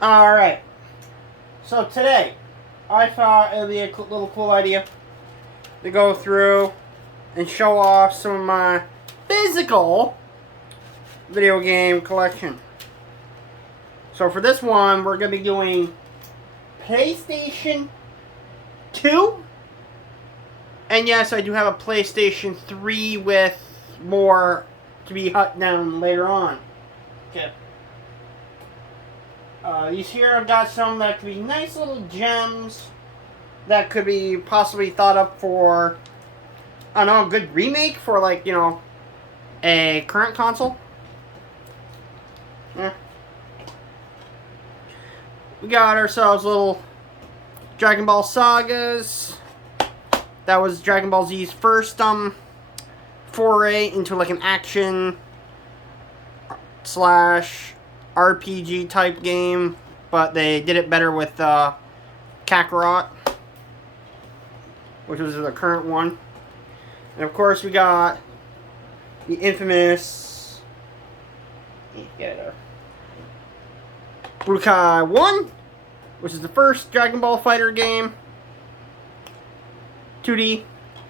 Alright, so today I thought it would be a little cool idea to go through and show off some of my physical video game collection. So for this one, we're going to be doing PlayStation 2. And yes, I do have a PlayStation 3 with more to be hut down later on. Okay. These here I've got some that could be nice little gems that could be possibly thought up for, I don't know, a good remake for, like, you know, a current console. Yeah. We got ourselves little Dragon Ball Sagas. That was Dragon Ball Z's first foray into like an action slash RPG type game, but they did it better with Kakarot, which was the current one. And of course we got the infamous Budokai 1, which is the first Dragon Ball Fighter game. 2D,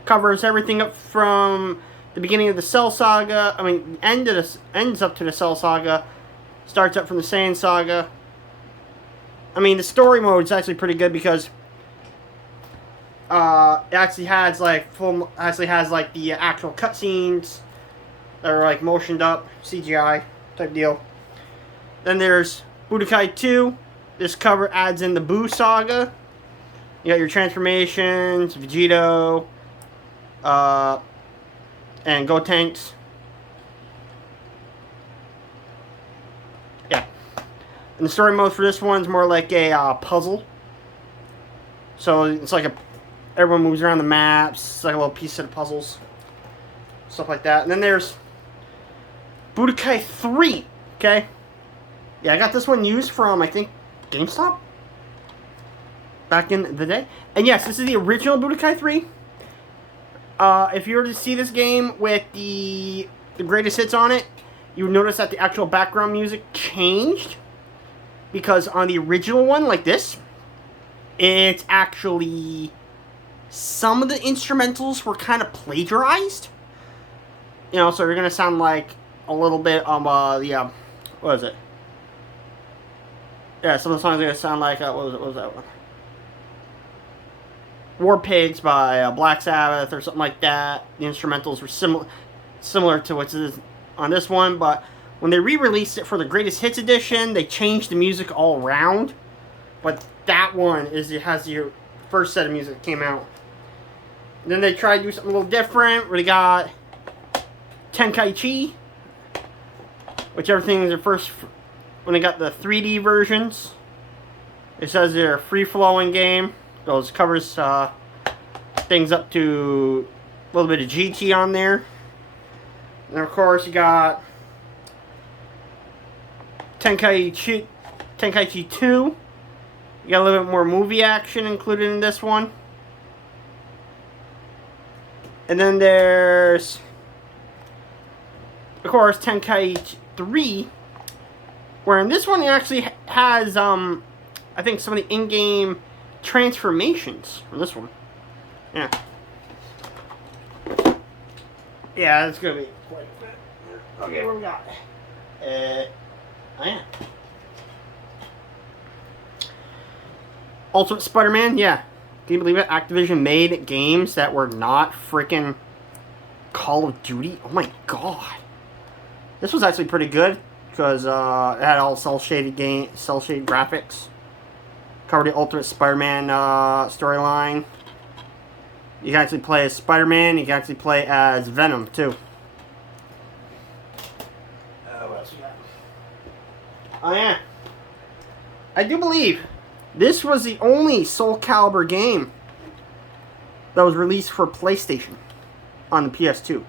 covers everything up from the beginning of the Cell Saga. I mean, ends up to the Cell Saga. Starts up from the Saiyan Saga. I mean, the story mode is actually pretty good because it actually has like the actual cutscenes that are like motioned up, CGI type deal. Then there's Budokai 2. This cover adds in the Buu Saga. You got your transformations, Vegito, and Gotenks. Yeah. And the story mode for this one's more like a puzzle. So it's like everyone moves around the maps. It's like a little piece of the puzzles. Stuff like that. And then there's Budokai 3. Okay. Yeah, I got this one used from, I think, GameStop back in the day. And yes, this is the original Budokai 3. If you were to see this game with the greatest hits on it, you would notice that the actual background music changed. Because on the original one, like this, it's actually, some of the instrumentals were kind of plagiarized. You know, so you're going to sound like a little bit what is it? Yeah, some of the songs are going to sound like, what was that one? War Pigs by Black Sabbath or something like that. The instrumentals were similar to what's on this one, but when they re-released it for the Greatest Hits edition, they changed the music all around. But that one has your first set of music that came out. And then they tried to do something a little different, where they got Tenkaichi, which everything is their first, when they got the 3D versions. It says they're a free-flowing game. Those covers things up to a little bit of GT on there. And of course you got Tenkaichi 2. You got a little bit more movie action included in this one. And then there's, of course, Tenkaichi 3, where in this one it actually has I think some of the in-game transformations from this one. Yeah. Yeah, that's gonna be quite a bit. Okay, what we got? Oh yeah. Ultimate SpiderMan, yeah. Can you believe it? Activision made games that were not freaking Call of Duty. Oh my god. This was actually pretty good because it had all cel-shaded graphics. Covered the Ultimate Spider-Man storyline. You can actually play as Spider-Man. You can actually play as Venom, too. What else we got? Oh, yeah. I do believe this was the only Soul Calibur game that was released for PlayStation on the PS2.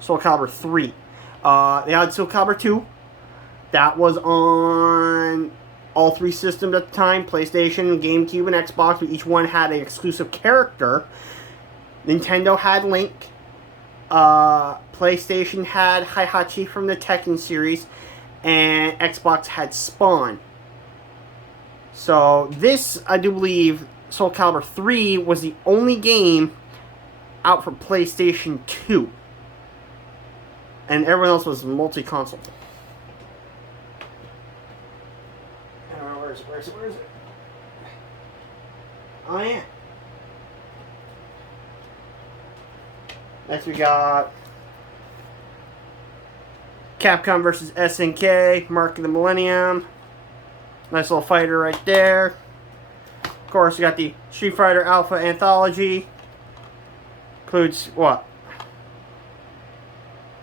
Soul Calibur 3. They had Soul Calibur 2. That was on all three systems at the time, PlayStation, GameCube, and Xbox, but each one had an exclusive character. Nintendo had Link. PlayStation had Heihachi from the Tekken series. And Xbox had Spawn. So this, I do believe, Soul Calibur 3 was the only game out for PlayStation 2. And everyone else was multi-console. Where is it? Oh, yeah. Next we got Capcom versus SNK, Mark of the Millennium. Nice little fighter right there. Of course, we got the Street Fighter Alpha Anthology. Includes what?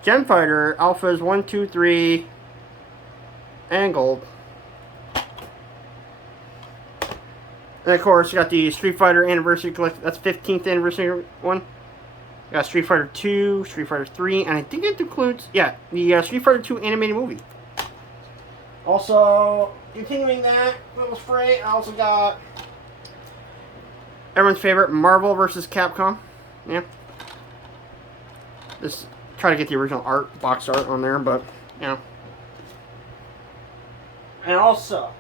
Gen Fighter Alphas 1, 2, 3, and Gold. And of course, you got the Street Fighter Anniversary Collection. That's 15th anniversary one. You got Street Fighter 2, Street Fighter 3, and I think it includes, yeah, the Street Fighter 2 animated movie. Also, continuing that little fray, I also got everyone's favorite Marvel vs. Capcom. Yeah. Just try to get the original art, box art on there, but, you know. And also,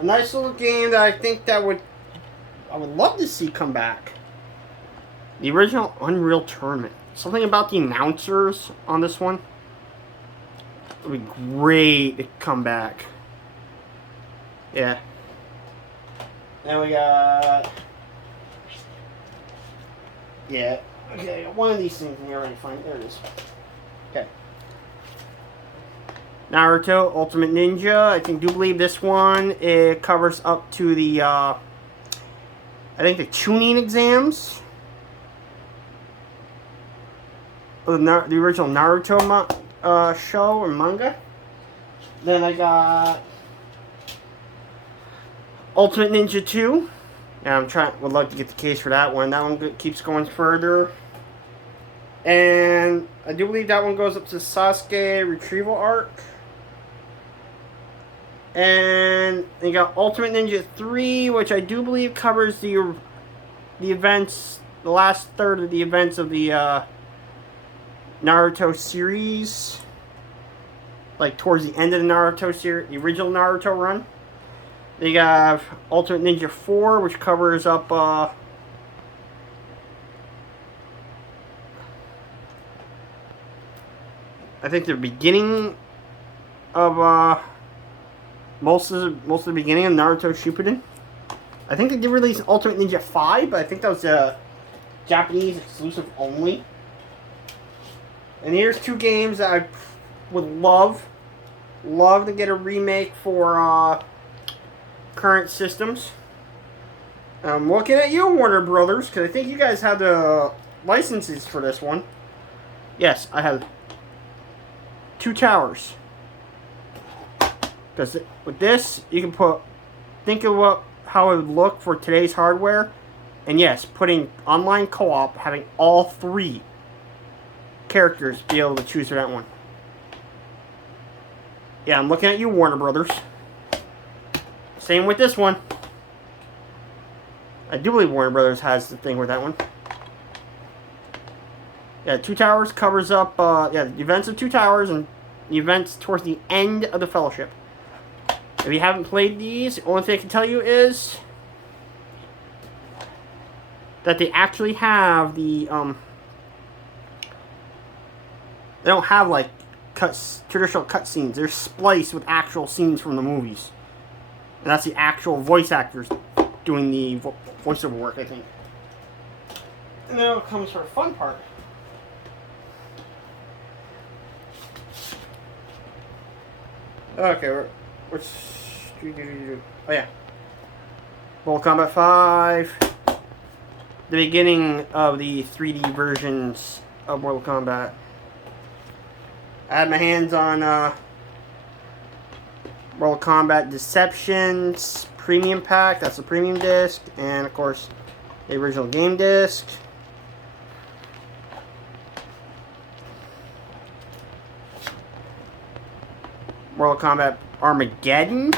a nice little game that I think that I would love to see come back. The original Unreal Tournament. Something about the announcers on this one. It would be great to come back. Yeah. Then we got... Yeah. Okay, I got one of these things in here already. Fine. There it is. Okay. Naruto Ultimate Ninja. I do believe this one, it covers up to the, I think the tuning exams. The original Naruto show or manga. Then I got Ultimate Ninja 2. Yeah, would love to get the case for that one. That one keeps going further. And I do believe that one goes up to Sasuke Retrieval Arc. And you got Ultimate Ninja 3, which I do believe covers the events, the last third of the events of the Naruto series. Like towards the end of the Naruto series, the original Naruto run. Then you have Ultimate Ninja 4, which covers up I think the beginning of most of the beginning of Naruto Shippuden. I think they did release Ultimate Ninja 5, but I think that was Japanese exclusive only. And here's two games that I would love to get a remake for current systems. I'm looking at you, Warner Brothers, because I think you guys have the licenses for this one. Yes, I have Two Towers. Because with this, you can think of how it would look for today's hardware. And yes, putting online co-op, having all three characters be able to choose for that one. Yeah, I'm looking at you, Warner Brothers. Same with this one. I do believe Warner Brothers has the thing with that one. Yeah, Two Towers covers up the events of Two Towers and the events towards the end of the Fellowship. If you haven't played these, the only thing I can tell you is that they actually have the they don't have like traditional cutscenes. They're spliced with actual scenes from the movies, and that's the actual voice actors doing the voiceover work, I think. And now it comes for a fun part. Okay, which... Oh, yeah. Mortal Kombat 5. The beginning of the 3D versions of Mortal Kombat. I had my hands on Mortal Kombat Deceptions Premium Pack. That's the premium disc. And, of course, the original game disc. Mortal Kombat Armageddon.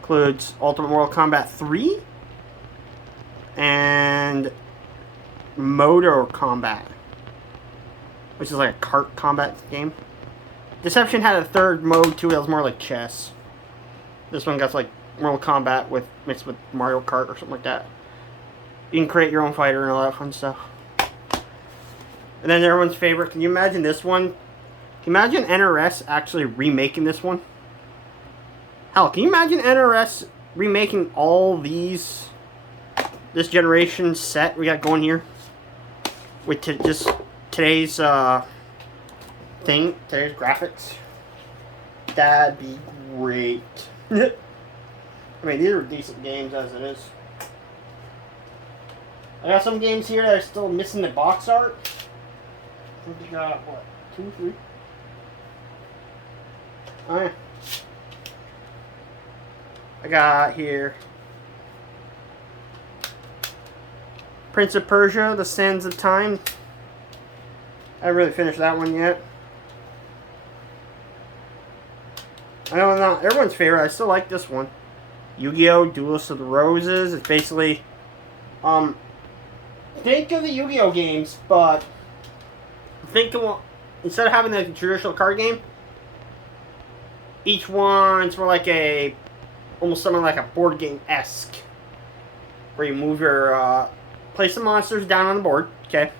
Includes Ultimate Mortal Kombat 3. And Motor Combat, which is like a kart combat game. Deception had a third mode too that was more like chess. This one got like Mortal Kombat with mixed with Mario Kart or something like that. You can create your own fighter and all that fun stuff. And then everyone's favorite. Can you imagine this one? Can you imagine NRS actually remaking this one? Hell, can you imagine NRS remaking all these, this generation set we got going here? With just today's today's graphics? That'd be great. I mean, these are decent games as it is. I got some games here that are still missing the box art. I think we got, what, 2, 3? Oh, yeah. I got here Prince of Persia, The Sands of Time. I haven't really finished that one yet. I know not everyone's favorite. I still like this one. Yu-Gi-Oh! Duelist of the Roses. It's basically, think of the Yu-Gi-Oh! Games, but think of, instead of having the traditional card game, each one's more like a, almost something like a board game-esque, where you move your, place the monsters down on the board, okay?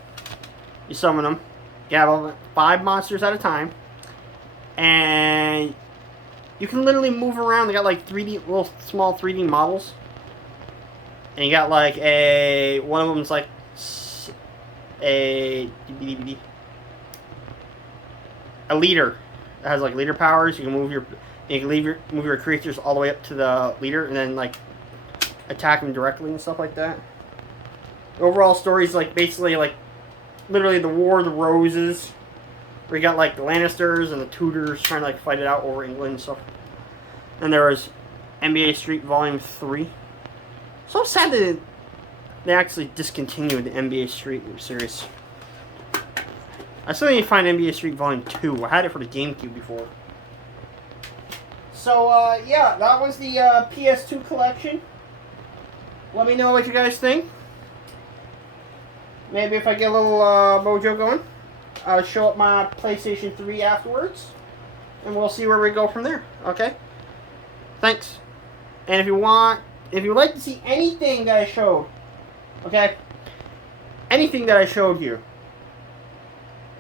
You summon them. You have 5 monsters at a time, and you can literally move around. They got like 3D, little small 3D models. And you got like a, one of them's like a leader that has like leader powers. You can move your, move your creatures all the way up to the leader and then like attack them directly and stuff like that. The overall story is like basically like literally the War of the Roses, where you got like the Lannisters and the Tudors trying to like fight it out over England and stuff. And there was NBA Street Volume 3. So sad that they actually discontinued the NBA Street series. I still need to find NBA Street Volume 2. I had it for the GameCube before. So, yeah, that was the PS2 collection. Let me know what you guys think. Maybe if I get a little mojo going, I'll show up my PlayStation 3 afterwards. And we'll see where we go from there. Okay? Thanks. And if you would like to see anything that I showed, okay? Anything that I showed you,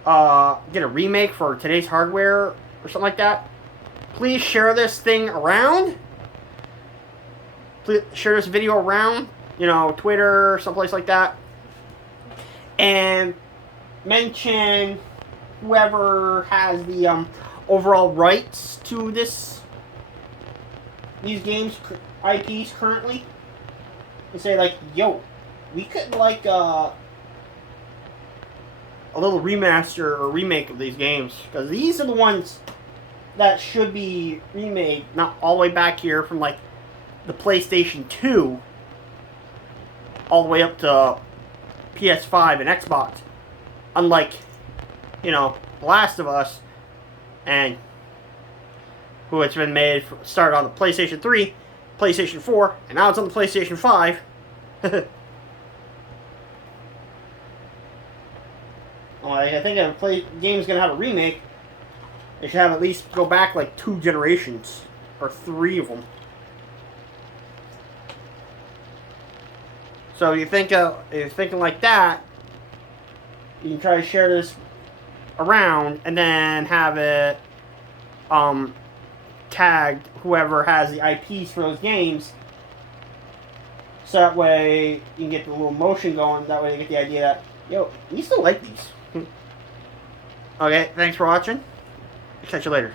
get a remake for today's hardware or something like that, please share this thing around. Please share this video around, you know, Twitter, someplace like that. And mention whoever has the overall rights to these games, IPs currently, and say like, yo, we could like a little remaster or remake of these games, because these are the ones that should be remade, not all the way back here from like the PlayStation 2 all the way up to PS5 and Xbox. Unlike, you know, The Last of Us, and who it's been made, started on the PlayStation 3, PlayStation 4, and now it's on the PlayStation 5. I think if a game's going to have a remake, they should have at least go back like 2 generations, or 3 of them. So if you're thinking like that, you can try to share this around and then have it tagged whoever has the IPs for those games, so that way you can get the little motion going. That way they get the idea that, yo, we still like these. Okay, thanks for watching. Catch you later.